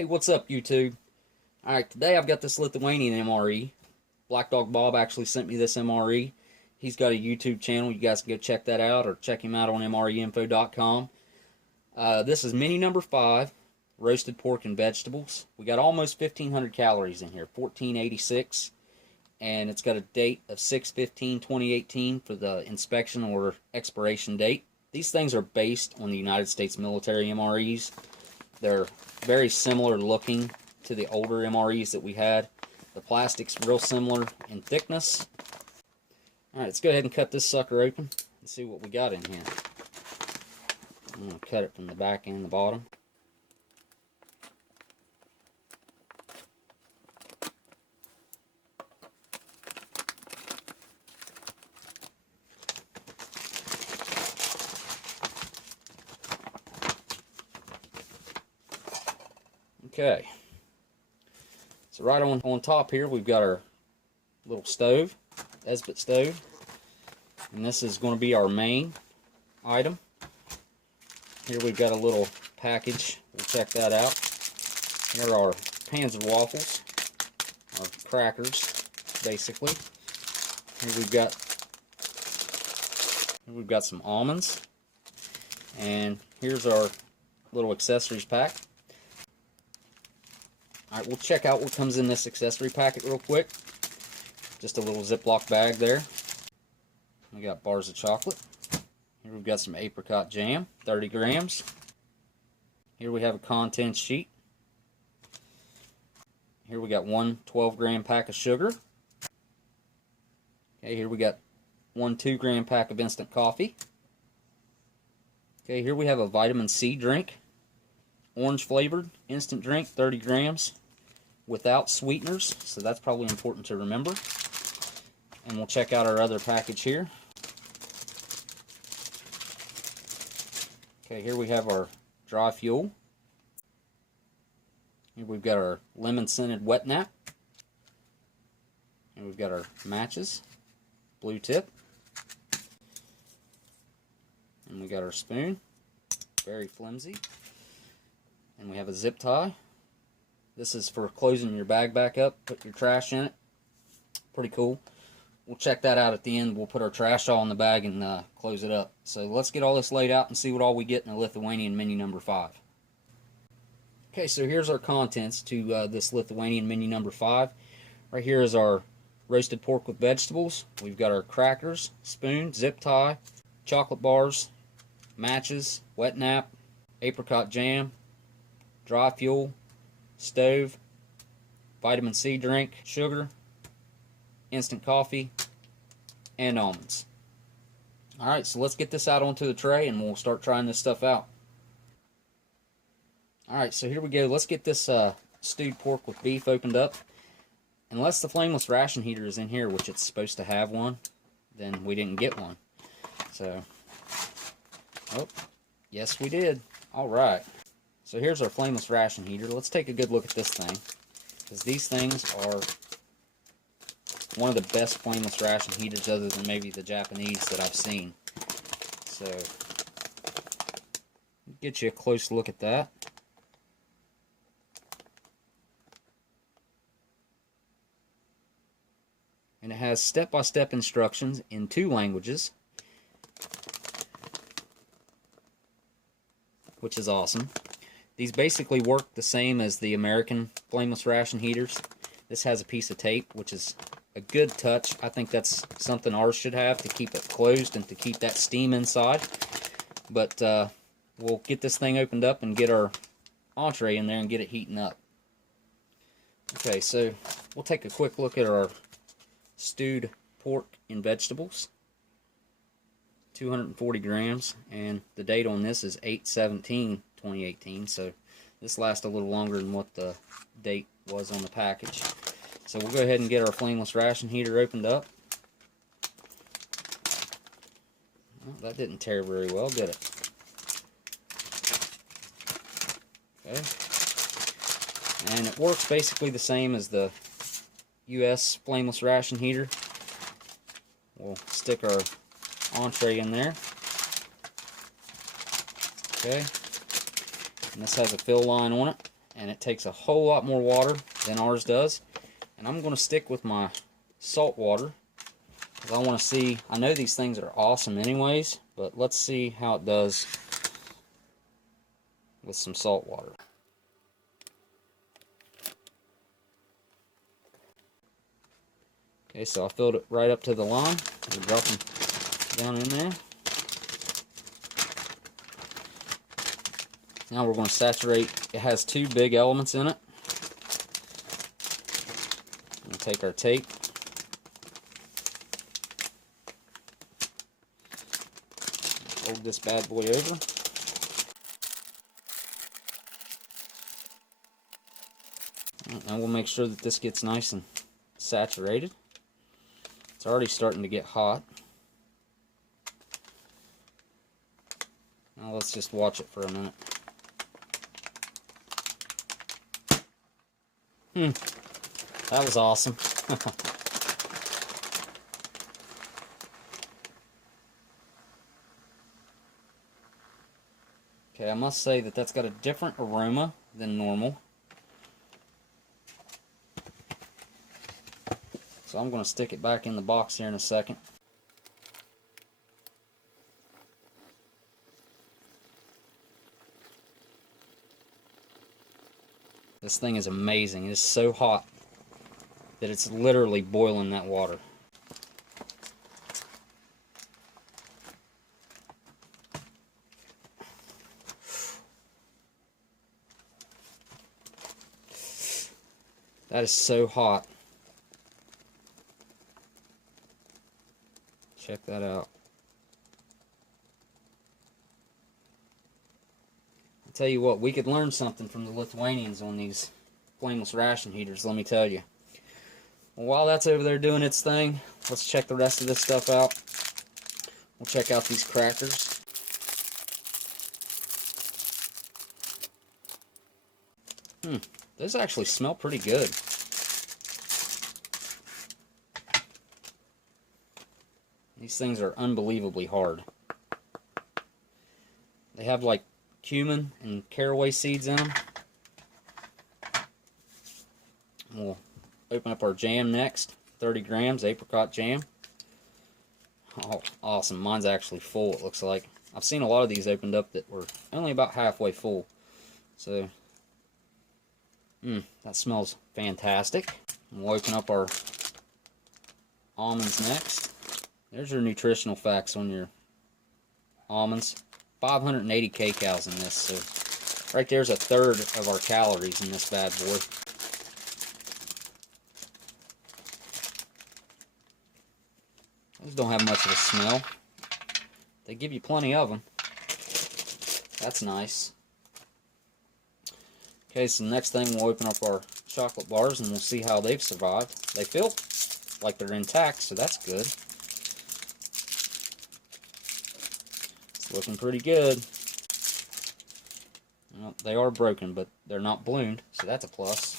Hey, what's up, YouTube? Alright, today I've got this Lithuanian MRE. Black Dog Bob actually sent me this MRE. He's got a YouTube channel. You guys can go check that out or check him out on mreinfo.com. This is mini number 5, roasted pork and vegetables. We got almost 1,500 calories in here, 1486. And it's got a date of 6/15/2018 for the inspection or expiration date. These things are based on the United States military MREs. They're very similar looking to the older MREs that we had. The plastic's real similar in thickness. Alright, let's go ahead and cut this sucker open and see what we got in here. I'm going to cut it from the back and the bottom. Okay, so right on top here we've got our little stove, Esbit stove, and this is going to be our main item. Here we've got a little package, we'll check that out. Here are pans of waffles, or crackers, basically. Here we've got some almonds, and here's our little accessories pack. Alright, we'll check out what comes in this accessory packet real quick. Just a little Ziploc bag there. We got bars of chocolate. Here we've got some Apricot Jam, 30 grams. Here we have a contents sheet. Here we got one 12-gram pack of sugar. Okay, here we got one 2-gram pack of instant coffee. Okay, here we have a vitamin C drink. Orange flavored instant drink, 30 grams. Without sweeteners, so that's probably important to remember. And we'll check out our other package here. Okay, here we have our dry fuel. Here we've got our lemon scented wet nap. And we've got our matches, blue tip. And we got our spoon, very flimsy. And we have a zip tie. This is for closing your bag back up, put your trash in it. Pretty cool. We'll check that out at the end. We'll put our trash all in the bag and close it up. So let's get all this laid out and see what all we get in the Lithuanian mini number 5. Okay, so here's our contents to this Lithuanian mini number 5. Right here is our roasted pork with vegetables. We've got our crackers, spoon, zip tie, chocolate bars, matches, wet nap, apricot jam, dry fuel, stove, vitamin C drink, sugar, instant coffee, and almonds. Alright, so let's get this out onto the tray and we'll start trying this stuff out. Alright, so here we go. Let's get this stewed pork with beef opened up. Unless the Flameless ration heater is in here, which it's supposed to have one, then we didn't get one. So, oh, yes we did. Alright. So here's our Flameless ration heater. Let's take a good look at this thing, because these things are one of the best Flameless ration heaters other than maybe the Japanese that I've seen. So, get you a close look at that. And it has step-by-step instructions in 2 languages, which is awesome. These basically work the same as the American Flameless ration heaters. This has a piece of tape, which is a good touch. I think that's something ours should have to keep it closed and to keep that steam inside. But we'll get this thing opened up and get our entree in there and get it heating up. Okay, so we'll take a quick look at our stewed pork and vegetables. 240 grams, and the date on this is 8/17/2018, so this lasts a little longer than what the date was on the package. So we'll go ahead and get our Flameless ration heater opened up. Well, that didn't tear very well, did it? Okay. And it works basically the same as the US Flameless ration heater. We'll stick our entree in there. Okay. And this has a fill line on it, and it takes a whole lot more water than ours does. And I'm going to stick with my salt water because I want to see, I know these things are awesome anyways, but let's see how it does with some salt water. Okay, so I filled it right up to the line. We'll drop them down in there. Now we're going to saturate. It has 2 big elements in it. We'll take our tape. Fold this bad boy over. And we'll make sure that this gets nice and saturated. It's already starting to get hot. Now let's just watch it for a minute. That was awesome. Okay, I must say that that's got a different aroma than normal. So I'm going to stick it back in the box here in a second. This thing is amazing. It is so hot that it's literally boiling that water. That is so hot. Check that out. I'll tell you what, we could learn something from the Lithuanians on these flameless ration heaters, let me tell you. Well, while that's over there doing its thing, let's check the rest of this stuff out. We'll check out these crackers. Those actually smell pretty good. These things are unbelievably hard. They have like cumin and caraway seeds in them. We'll open up our jam next. 30 grams, Apricot Jam. Oh, awesome. Mine's actually full, it looks like. I've seen a lot of these opened up that were only about halfway full. So, that smells fantastic. We'll open up our almonds next. There's your nutritional facts on your almonds. 580 kcals in this, so right there's a third of our calories in this bad boy. Those don't have much of a smell. They give you plenty of them. That's nice. Okay, so the next thing we'll open up our chocolate bars and we'll see how they've survived. They feel like they're intact, so that's good. It's looking pretty good. Well, they are broken, but they're not ballooned, so that's a plus.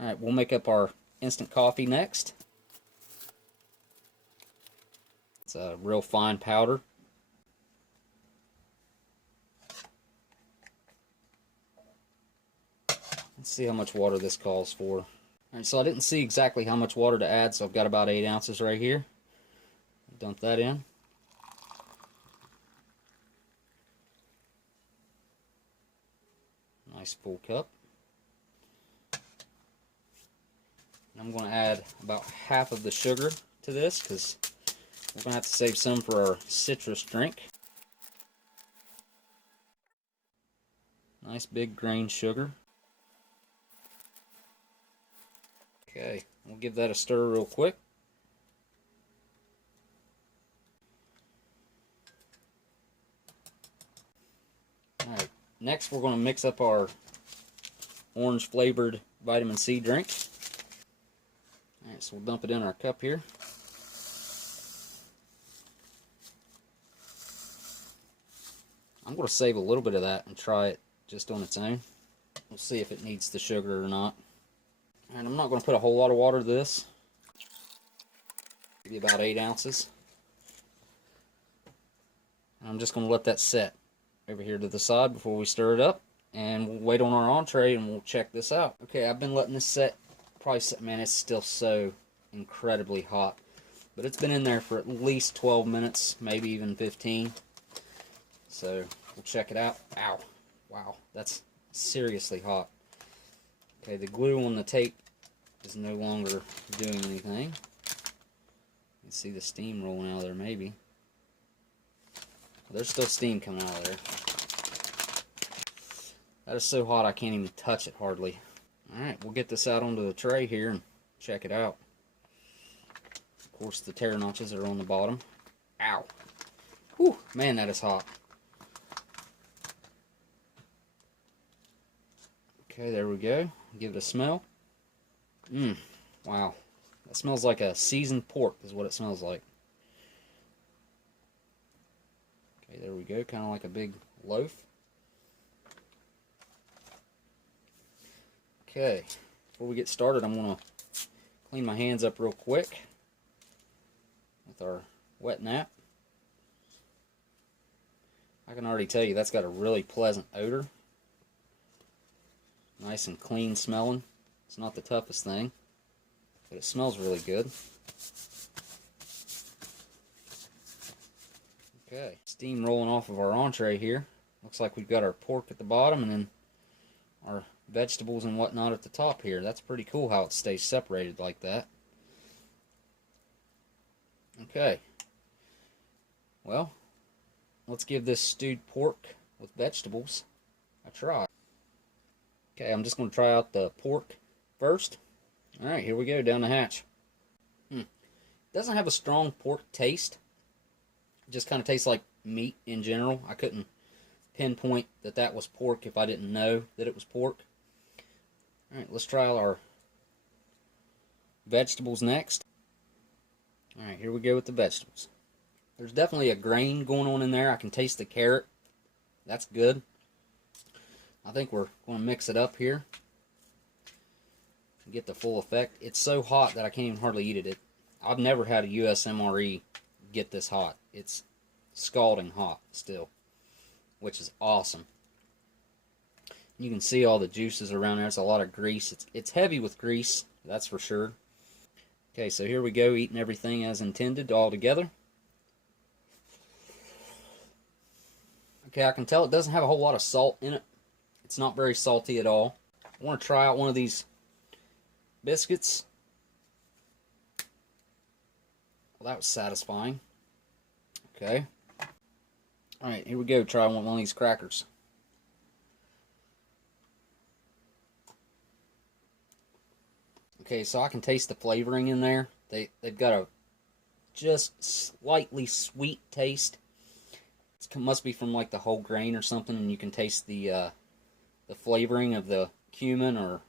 Alright, we'll make up our instant coffee next. It's a real fine powder. Let's see how much water this calls for. Alright, so I didn't see exactly how much water to add, so I've got about 8 ounces right here. Dump that in. Nice full cup. I'm going to add about half of the sugar to this because we're going to have to save some for our citrus drink. Nice big grain sugar. Okay, we'll give that a stir real quick. Alright, next we're going to mix up our orange flavored vitamin C drink. Alright, so we'll dump it in our cup here. I'm going to save a little bit of that and try it just on its own. We'll see if it needs the sugar or not. And I'm not going to put a whole lot of water to this. Maybe about 8 ounces. I'm just going to let that set over here to the side before we stir it up. And we'll wait on our entree and we'll check this out. Okay, I've been letting this set. Probably, man, it's still so incredibly hot. But it's been in there for at least 12 minutes, maybe even 15. So we'll check it out. Ow. Wow, that's seriously hot. Okay, the glue on the tape is no longer doing anything. You can see the steam rolling out of there, maybe. There's still steam coming out of there. That is so hot I can't even touch it hardly. Alright, we'll get this out onto the tray here and check it out. Of course, the tear notches are on the bottom. Ow. Whew, man, that is hot. Okay, there we go. Give it a smell. Wow. That smells like a seasoned pork is what it smells like. Okay, there we go. Kind of like a big loaf. Okay, before we get started, I'm going to clean my hands up real quick with our wet nap. I can already tell you that's got a really pleasant odor. Nice and clean smelling. It's not the toughest thing, but it smells really good. Okay, steam rolling off of our entree here. Looks like we've got our pork at the bottom and then our vegetables and whatnot at the top here. That's pretty cool how it stays separated like that. Okay, well, let's give this stewed pork with vegetables a try. Okay, I'm just going to try out the pork first. Alright, here we go, down the hatch. Doesn't have a strong pork taste. It just kind of tastes like meat in general. I couldn't pinpoint that that was pork if I didn't know that it was pork. Alright, let's try our vegetables next. Alright, here we go with the vegetables. There's definitely a grain going on in there. I can taste the carrot. That's good. I think we're going to mix it up here and get the full effect. It's so hot that I can't even hardly eat it. I've never had a US MRE get this hot. It's scalding hot still, which is awesome. You can see all the juices around there. It's a lot of grease. It's heavy with grease, that's for sure. Okay, so here we go, eating everything as intended all together. Okay, I can tell it doesn't have a whole lot of salt in it. It's not very salty at all. I want to try out one of these biscuits. Well, that was satisfying. Okay. Alright, here we go. Try one of these crackers. Okay, so I can taste the flavoring in there. They've got a just slightly sweet taste. It must be from like the whole grain or something, and you can taste the flavoring of the cumin or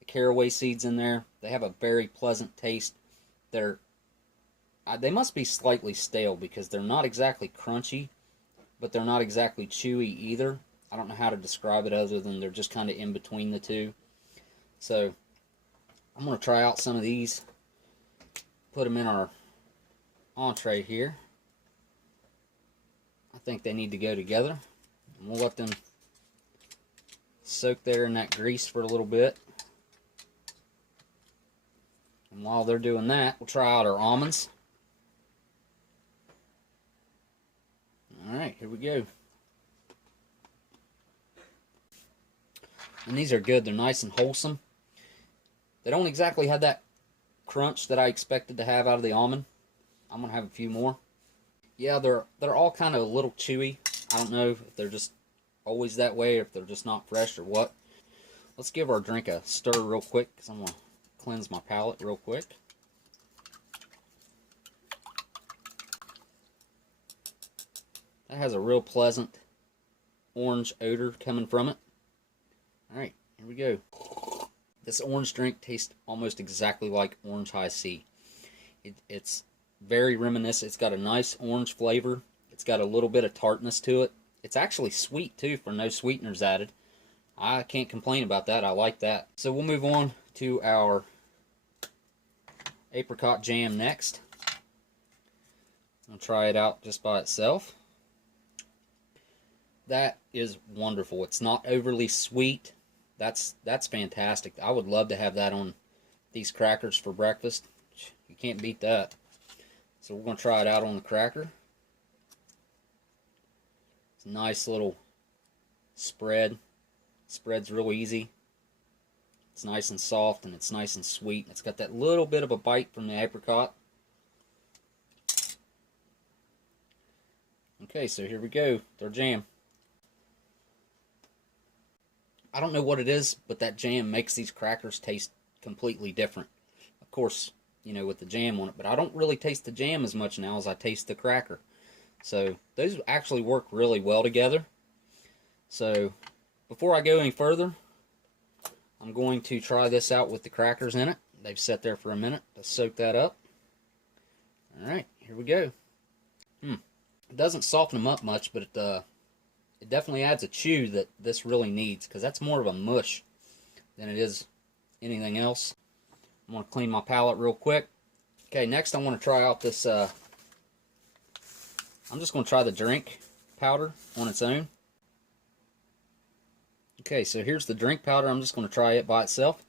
the caraway seeds in there. They have a very pleasant taste. They must be slightly stale because they're not exactly crunchy, but they're not exactly chewy either. I don't know how to describe it other than they're just kind of in between the two. So I'm going to try out some of these, put them in our entree here. I think they need to go together. And we'll let them soak there in that grease for a little bit. And while they're doing that, we'll try out our almonds. Alright, here we go. And these are good. They're nice and wholesome. They don't exactly have that crunch that I expected to have out of the almond. I'm going to have a few more. Yeah, they're all kind of a little chewy. I don't know if they're just always that way or if they're just not fresh or what. Let's give our drink a stir real quick because I'm going to cleanse my palate real quick. That has a real pleasant orange odor coming from it. Alright, here we go. This orange drink tastes almost exactly like Orange High C. It's very reminiscent. It's got a nice orange flavor. It's got a little bit of tartness to it. It's actually sweet too for no sweeteners added. I can't complain about that. I like that. So we'll move on to our Apricot Jam next. I'll try it out just by itself. That is wonderful. It's not overly sweet. That's fantastic. I would love to have that on these crackers for breakfast. You can't beat that. So we're going to try it out on the cracker. It's a nice little spread. Spread's real easy. It's nice and soft, and it's nice and sweet. It's got that little bit of a bite from the apricot. Okay, so here we go with our jam. I don't know what it is, but that jam makes these crackers taste completely different. Of course, you know, with the jam on it, but I don't really taste the jam as much now as I taste the cracker. So those actually work really well together. So before I go any further, I'm going to try this out with the crackers in it. They've sat there for a minute to soak that up. Alright, here we go. It doesn't soften them up much, but it definitely adds a chew that this really needs, because that's more of a mush than it is anything else. I'm going to clean my palette real quick. Okay, next I want to try out this, I'm just going to try the drink powder on its own. Okay, so here's the drink powder. I'm just going to try it by itself.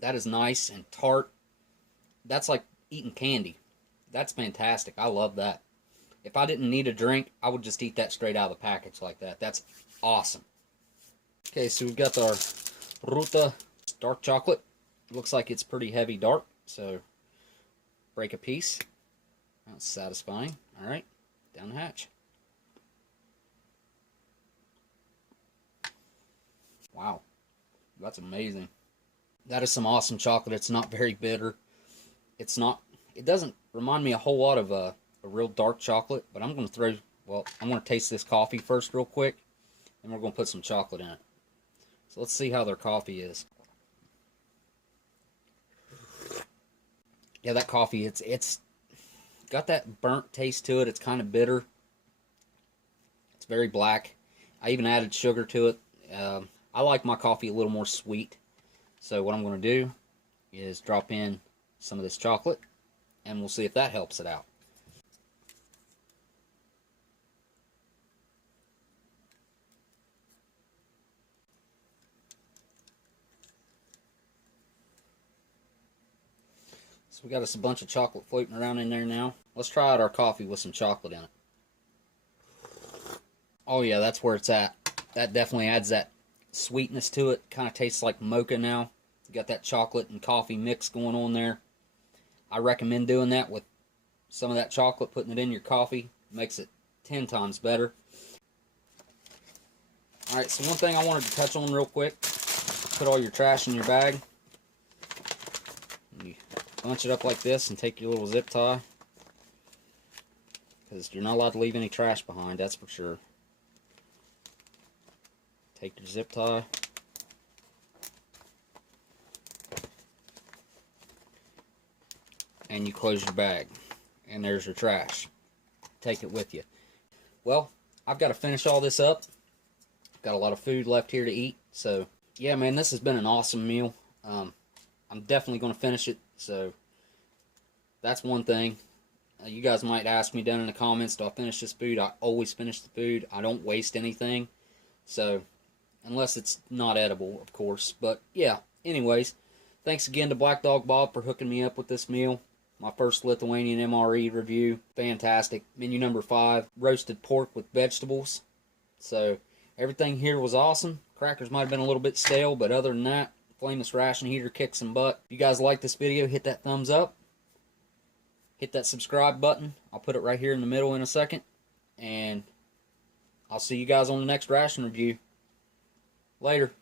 That is nice and tart. That's like eating candy. That's fantastic. I love that. If I didn't need a drink, I would just eat that straight out of the package like that. That's awesome. Okay, so we've got our Ruta dark chocolate. It looks like it's pretty heavy dark, so break a piece. That's satisfying. Alright, down the hatch. Wow, that's amazing. That is some awesome chocolate. It's not very bitter. It doesn't remind me a whole lot of a real dark chocolate, but I'm going to taste this coffee first real quick, and we're going to put some chocolate in it. So let's see how their coffee is. Yeah, that coffee, it's got that burnt taste to it. It's kind of bitter. It's very black. I even added sugar to it. I like my coffee a little more sweet. So what I'm going to do is drop in some of this chocolate, and we'll see if that helps it out. So we got us a bunch of chocolate floating around in there now. Let's try out our coffee with some chocolate in it. Oh yeah, that's where it's at. That definitely adds that sweetness to it. Kind of tastes like mocha now. You got that chocolate and coffee mix going on there. I recommend doing that with some of that chocolate, putting it in your coffee. Makes it 10 times better. Alright, so one thing I wanted to touch on real quick. Put all your trash in your bag. You bunch it up like this and take your little zip tie. Because you're not allowed to leave any trash behind, that's for sure. Take your zip tie. And you close your bag. And there's your trash. Take it with you. Well, I've got to finish all this up. Got a lot of food left here to eat. So, yeah, man, this has been an awesome meal. I'm definitely going to finish it. So, that's one thing. You guys might ask me down in the comments, do I finish this food? I always finish the food. I don't waste anything. So, unless it's not edible, of course. But, yeah, anyways, thanks again to Black Dog Bob for hooking me up with this meal. My first Lithuanian MRE review. Fantastic. Menu number 5, roasted pork with vegetables. So, everything here was awesome. Crackers might have been a little bit stale, but other than that, Flameless ration heater kicks some butt. If you guys like this video, hit that thumbs up. Hit that subscribe button. I'll put it right here in the middle in a second. And I'll see you guys on the next ration review. Later.